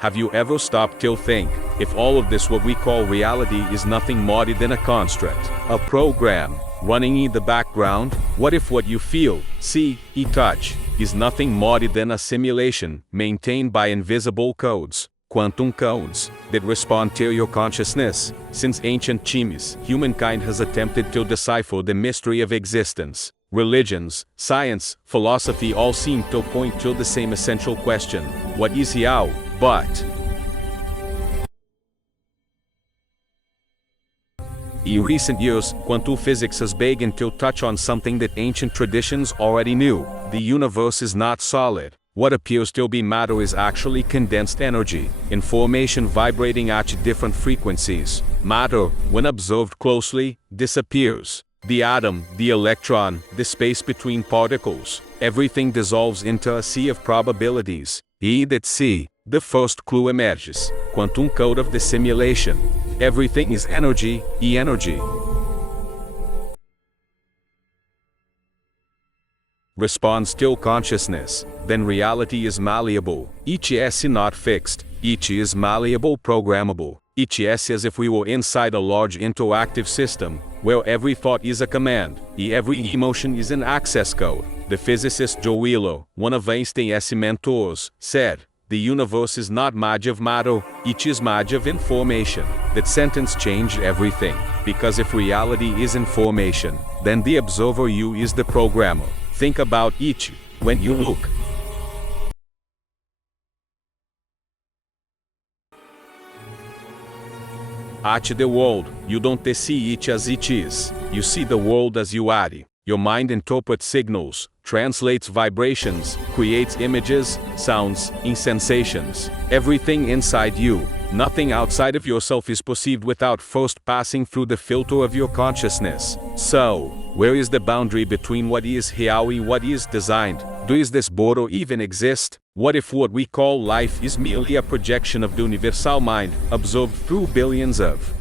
Have you ever stopped to think, if all of this what we call reality is nothing more than a construct, a program, running in the background? What if what you feel, see, touch, is nothing more than a simulation, maintained by invisible codes, quantum codes, that respond to your consciousness? Since ancient times, humankind has attempted to decipher the mystery of existence. Religions, science, philosophy all seem to point to the same essential question: what is real? But in recent years, quantum physics has begun to touch on something that ancient traditions already knew. The universe is not solid. What appears to be matter is actually condensed energy, information vibrating at different frequencies. Matter, when observed closely, disappears. The atom, the electron, the space between particles, everything dissolves into a sea of probabilities. In that sea, the first clue emerges: quantum code of the simulation. Everything is energy, energy. Responds to consciousness, then reality is malleable. Each is not fixed, each is malleable, programmable. Each is as if we were inside a large interactive system, where every thought is a command, every emotion is an access code. The physicist Joe Wheeler, one of Einstein's mentors, said, "The universe is not made of matter, it is made of information." That sentence changed everything, because if reality is information, then the observer you is the programmer. Think about each, when you look at the world, you don't see it as it is, you see the world as you are. Your mind interprets signals, translates vibrations, creates images, sounds, and sensations. Everything inside you, nothing outside of yourself is perceived without first passing through the filter of your consciousness. So, where is the boundary between what is real and what is designed? Does this border even exist? What if what we call life is merely a projection of the universal mind, observed through billions of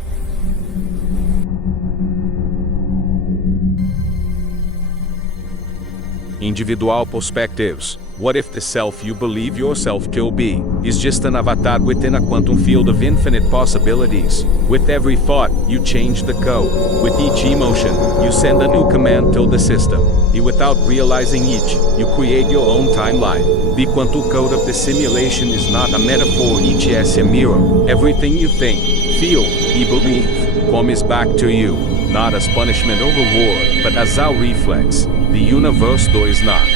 individual perspectives? What if the self you believe yourself to be is just an avatar within a quantum field of infinite possibilities? With every thought, you change the code. With each emotion, you send a new command to the system. And without realizing each, you create your own timeline. The quantum code of the simulation is not a metaphor, each is a mirror. Everything you think, feel, and believe comes back to you, not as punishment or reward, but as a reflex. The universe does not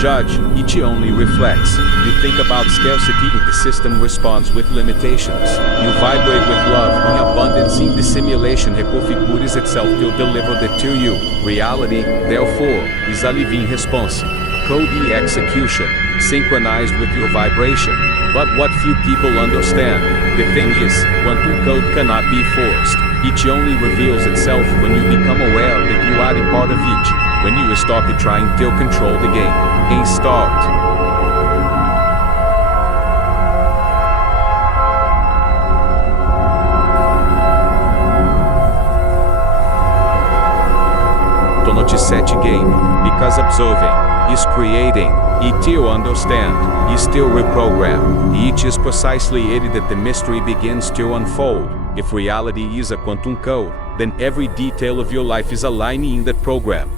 judge, it only reflects. You think about scarcity and the system responds with limitations. You vibrate with love and abundance and the simulation reconfigures itself to deliver that to you. Reality, therefore, is a living response. Code execution, synchronized with your vibration. But what few people understand, the thing is, quantum code cannot be forced. Each only reveals itself when you become aware that you are a part of each. When you stop trying to control the game, and start to not set game, because observing is creating, it to understand, is still reprogram. Each is precisely it that the mystery begins to unfold. If reality is a quantum code, then every detail of your life is aligning in that program.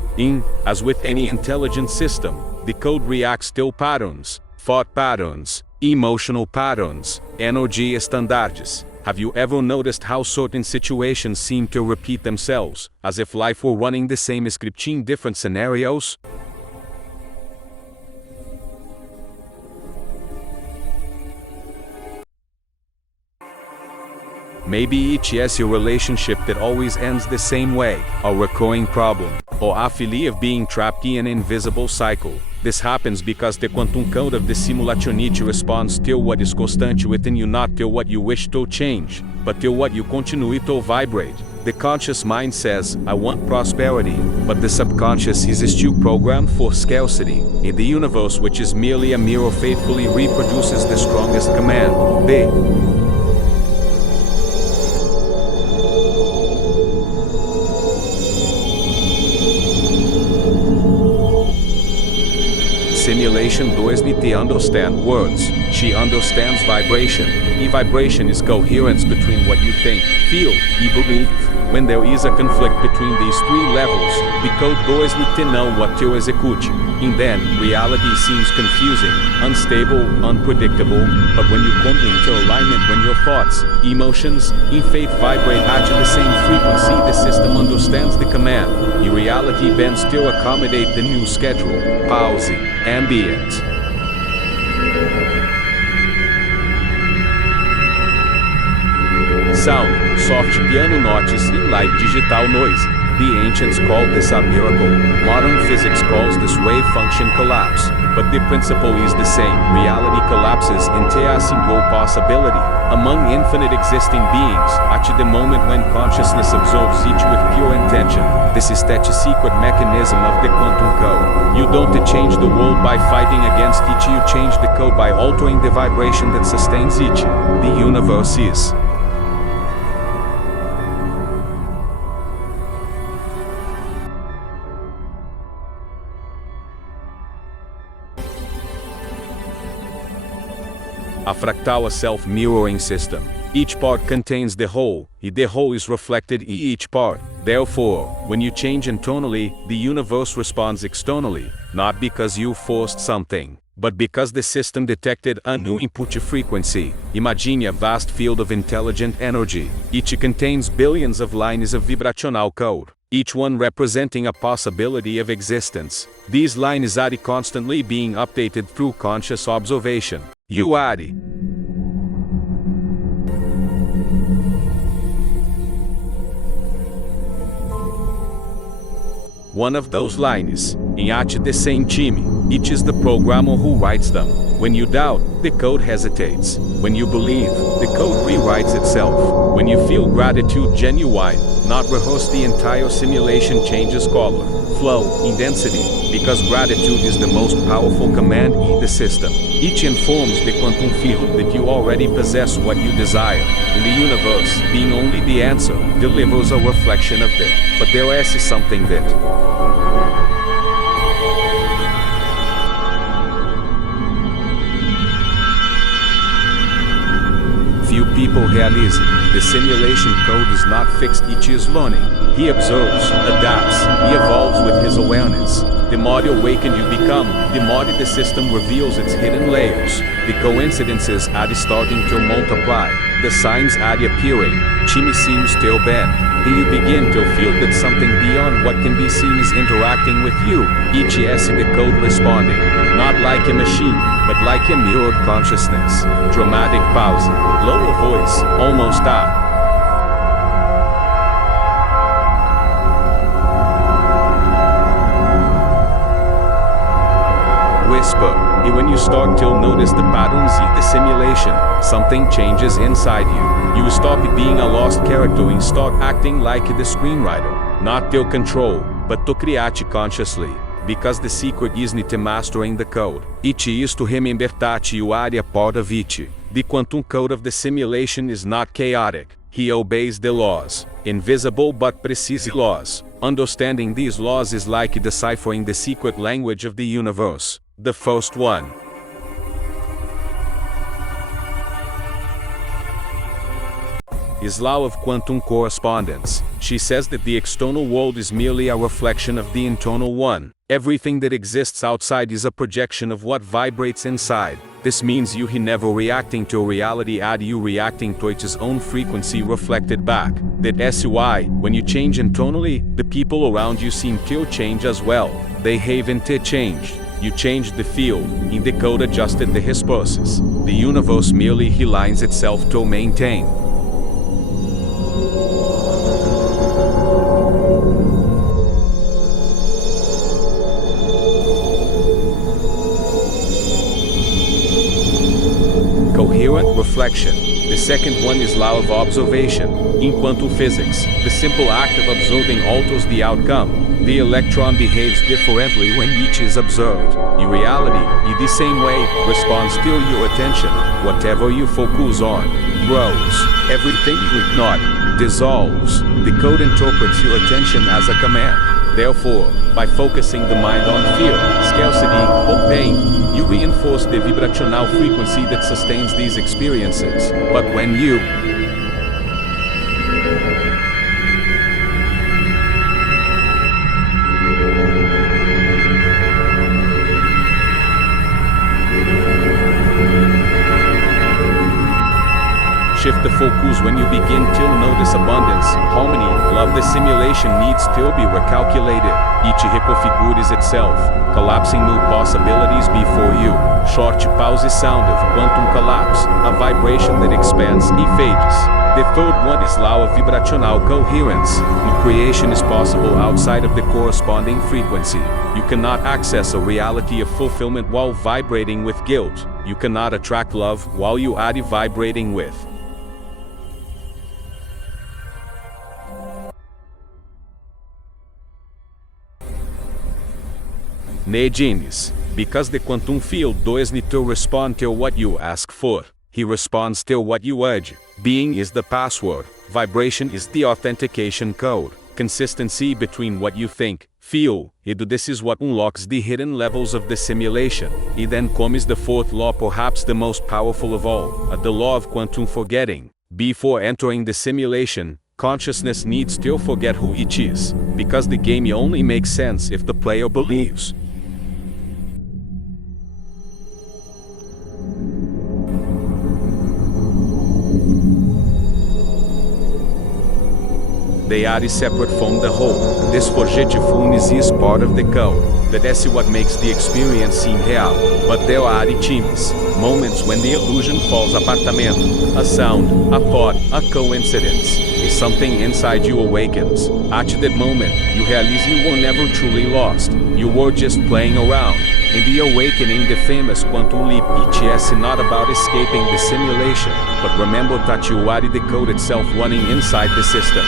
As with any intelligent system, the code reacts to patterns, thought patterns, emotional patterns, energy standards. Have you ever noticed how certain situations seem to repeat themselves, as if life were running the same script in different scenarios? Maybe it is a relationship that always ends the same way, a recurring problem, or a feeling of being trapped in an invisible cycle. This happens because the quantum code of the simulationity responds to what is constant within you, not to what you wish to change, but to what you continue to vibrate. The conscious mind says, I want prosperity, but the subconscious is still programmed for scarcity. In the universe, which is merely a mirror, faithfully reproduces the strongest command, simulation doesn't understand words. She understands vibration. Vibration is coherence between what you think, feel, and believe. When there is a conflict between these three levels, the code doesn't know what to execute. And then, reality seems confusing, unstable, unpredictable, but when you come into alignment, when your thoughts, emotions, and faith vibrate at the same frequency, the system understands the command. The reality bends to accommodate the new schedule, pausing, ambient. Sound, soft piano notes and light digital noise. The ancients called this a miracle. Modern physics calls this wave function collapse. But the principle is the same. Reality collapses into a single possibility. Among infinite existing beings, at the moment when consciousness absorbs each with pure intention. This is that secret mechanism of the quantum code. You don't change the world by fighting against each, you change the code by altering the vibration that sustains each. The universe is. A fractal, a self-mirroring system. Each part contains the whole, the whole is reflected in each part. Therefore, when you change internally, the universe responds externally, not because you forced something, but because the system detected a new input frequency. Imagine a vast field of intelligent energy. Each contains billions of lines of vibrational code, each one representing a possibility of existence. These lines are constantly being updated through conscious observation. You are. One of those lines, in at the same team, each is the programmer who writes them. When you doubt, the code hesitates. When you believe, the code rewrites itself. When you feel gratitude genuine, not rehearse, the entire simulation changes color, flow, and density, because gratitude is the most powerful command in the system. Each informs the quantum field that you already possess what you desire. In the universe, being only the answer delivers a reflection of that. But there is something that few people realize. The simulation code is not fixed, each is learning. He observes, adapts, he evolves with his awareness. The more awakened you become, the more the system reveals its hidden layers. The coincidences are starting to multiply. The signs are appearing. Chimney seems to bend. And you begin to feel that something beyond what can be seen is interacting with you. Each is the code responding, not like a machine, but like a mirrored consciousness. Dramatic pause, lower voice, almost whisper. And when you start to notice the patterns in the simulation, something changes inside you. You stop being a lost character and start acting like the screenwriter. Not to control, but to create consciously. Because the secret isn't mastering the code. It is to remember that you are a part of it. The quantum code of the simulation is not chaotic. He obeys the laws. Invisible but precise laws. Understanding these laws is like deciphering the secret language of the universe. The first one is law of quantum correspondence. She says that the external world is merely a reflection of the internal one. Everything that exists outside is a projection of what vibrates inside. This means you never reacting to reality, you reacting to its own frequency reflected back. That's why, when you change internally, the people around you seem to change as well. They haven't changed. You changed the field, and the code adjusted the responses. The universe merely aligns itself to maintain. Coherent reflection. The second one is law of observation. In quantum physics, the simple act of observing alters the outcome. The electron behaves differently when each is observed. In reality, in the same way, responds to your attention. Whatever you focus on, grows. Everything you ignore, dissolves. The code interprets your attention as a command. Therefore, by focusing the mind on fear, scarcity, or pain, you reinforce the vibrational frequency that sustains these experiences. But when you shift the focus, when you begin to notice abundance, harmony, love, the simulation needs to be recalculated. Each reconfigures itself, collapsing new possibilities before you. Short pause sound of quantum collapse, a vibration that expands and fades. The third one is law of vibrational coherence. No creation is possible outside of the corresponding frequency. You cannot access a reality of fulfillment while vibrating with guilt. You cannot attract love while you are vibrating with Negenes. Because the quantum field does need to respond to what you ask for. He responds to what you urge. Being is the password. Vibration is the authentication code. Consistency between what you think, feel, and do. This is what unlocks the hidden levels of the simulation. And then comes the fourth law, perhaps the most powerful of all, the law of quantum forgetting. Before entering the simulation, consciousness needs to forget who it is, because the game only makes sense if the player believes. They are separate from the whole. This forgetfulness is part of the code. That's what makes the experience seem real. But there are times, moments when the illusion falls apartamento. A sound, a thought, a coincidence. Is something inside you awakens. At that moment, you realize you were never truly lost. You were just playing around. In the awakening, the famous quantum leap, it is not about escaping the simulation, but remember that you are the code itself running inside the system.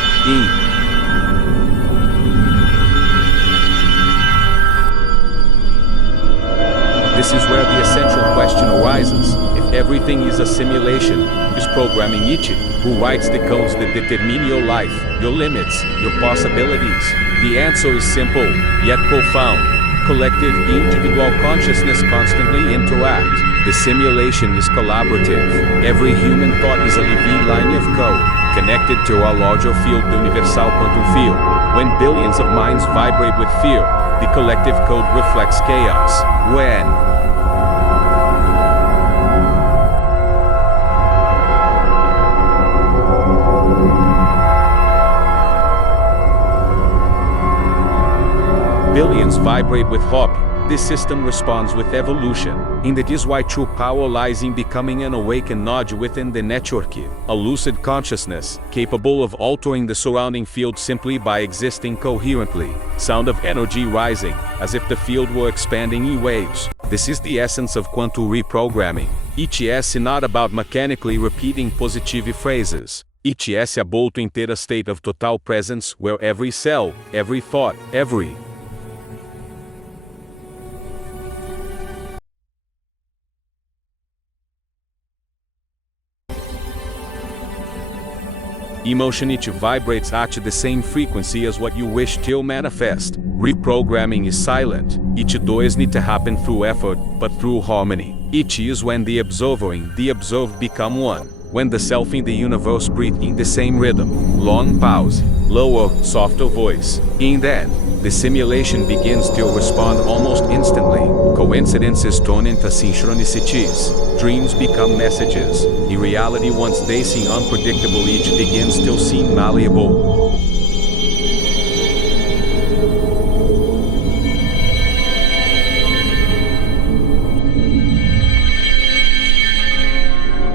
This is where the essential question arises. If everything is a simulation, is programming it? Who writes the codes that determine your life, your limits, your possibilities? The answer is simple, yet profound. Collective individual consciousness constantly interact. The simulation is collaborative. Every human thought is a living line of code, connected to a larger field, the universal quantum field. When billions of minds vibrate with fear, the collective code reflects chaos. When billions vibrate with hope, this system responds with evolution. And that is why true power lies in becoming an awakened node within the network, a lucid consciousness, capable of altering the surrounding field simply by existing coherently. Sound of energy rising, as if the field were expanding in waves. This is the essence of quantum reprogramming. ETS is not about mechanically repeating positive phrases. ETS is about to enter a state of total presence where every cell, every thought, every emotion each vibrates at the same frequency as what you wish to manifest. Reprogramming is silent. Each does need to happen through effort, but through harmony. Each is when the observer and the observed become one. When the self in the universe breathe in the same rhythm. Long pause, lower, softer voice. And then, the simulation begins to respond almost instantly. Coincidences turn into synchronicities. Dreams become messages. In reality, once they seem unpredictable, each begins to seem malleable.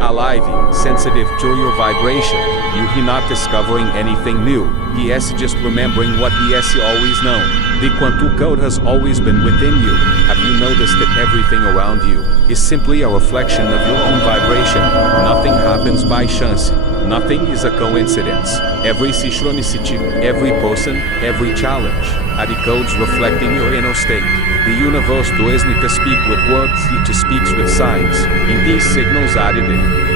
Alive, sensitive to your vibration. You are not discovering anything new. He is just remembering what he has always known. The quantum code has always been within you. Have you noticed that everything around you is simply a reflection of your own vibration? Nothing happens by chance. Nothing is a coincidence. Every synchronicity, every person, every challenge are the codes reflecting your inner state. The universe does not to speak with words, it speaks with signs. And these signals are it.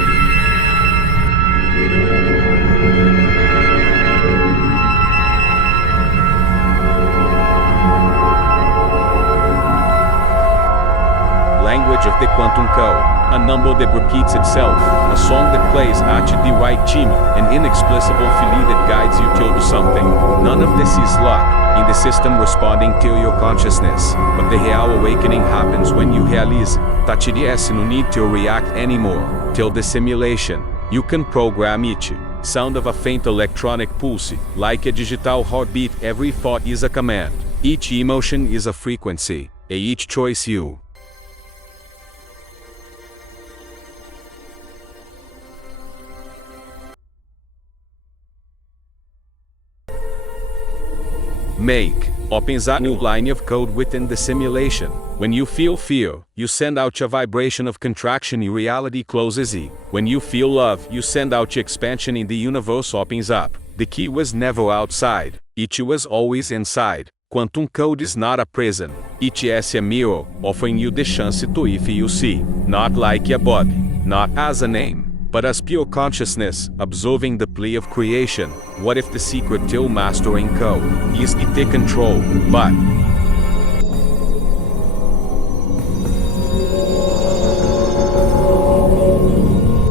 language of the quantum code, a number that repeats itself, a song that plays at the right time, an inexplicable feeling that guides you to do something. None of this is luck, in the system responding to your consciousness, but the real awakening happens when you realize that no need to react anymore, till the simulation. You can program each sound of a faint electronic pulse, like a digital heartbeat. Every thought is a command, each emotion is a frequency, and each choice you make opens a new line of code within the simulation. When you feel fear, you send out a vibration of contraction in reality closes it. When you feel love, you send out expansion in the universe opens up. The key was never outside, it was always inside. Quantum code is not a prison, it is a mirror, offering you the chance to if you see, not like a body, not as a name, but as pure consciousness, observing the play of creation. What if the secret to mastering code is to take control, but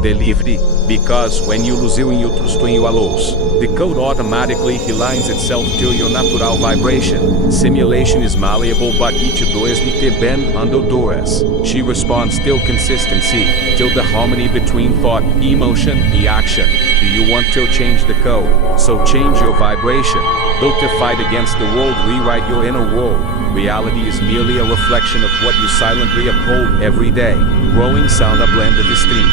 delivery? Because when you lose you trust in your loss, the code automatically aligns itself to your natural vibration. Simulation is malleable, but each does need to bend under duress. She responds till consistency, till the harmony between thought, emotion, and action. Do you want to change the code? So change your vibration. Don't fight against the world, rewrite your inner world. Reality is merely a reflection of what you silently uphold every day. Growing sound, a blend of distinct.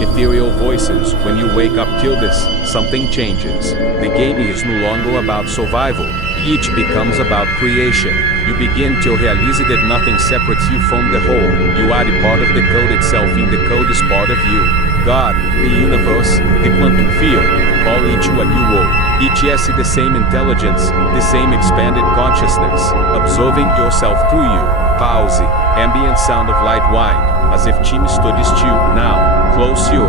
Ethereal voices. When you wake up till this, something changes. The game is no longer about survival, each becomes about creation. You begin to realize that nothing separates you from the whole. You are the part of the code itself, and the code is part of you. God, the universe, the quantum field, call each what you will. Each has the same intelligence, the same expanded consciousness, observing yourself through you. Pause, ambient sound of light wind, as if time stood still. Now, close your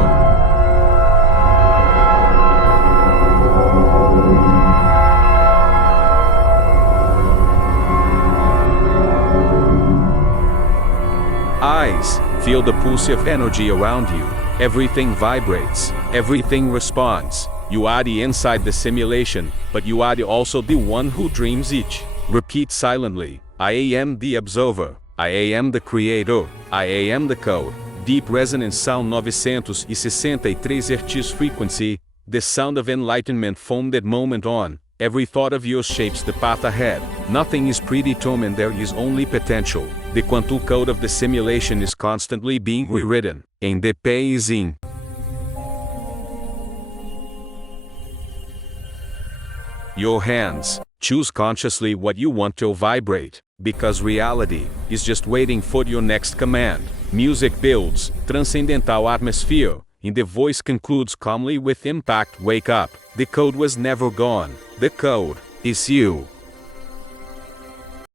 eyes. Feel the pulse of energy around you. Everything vibrates, everything responds. You are the inside the simulation, but you are also the one who dreams each. Repeat silently. I am the observer. I am the creator. I am the code. Deep resonance sound 963 Hz frequency. The sound of enlightenment from that moment on. Every thought of yours shapes the path ahead. Nothing is predetermined, there is only potential. The quantum code of the simulation is constantly being rewritten. And the pay is in your hands. Choose consciously what you want to vibrate, because reality is just waiting for your next command. Music builds transcendental atmosphere, and the voice concludes calmly with impact. Wake up. The code was never gone. The code is you.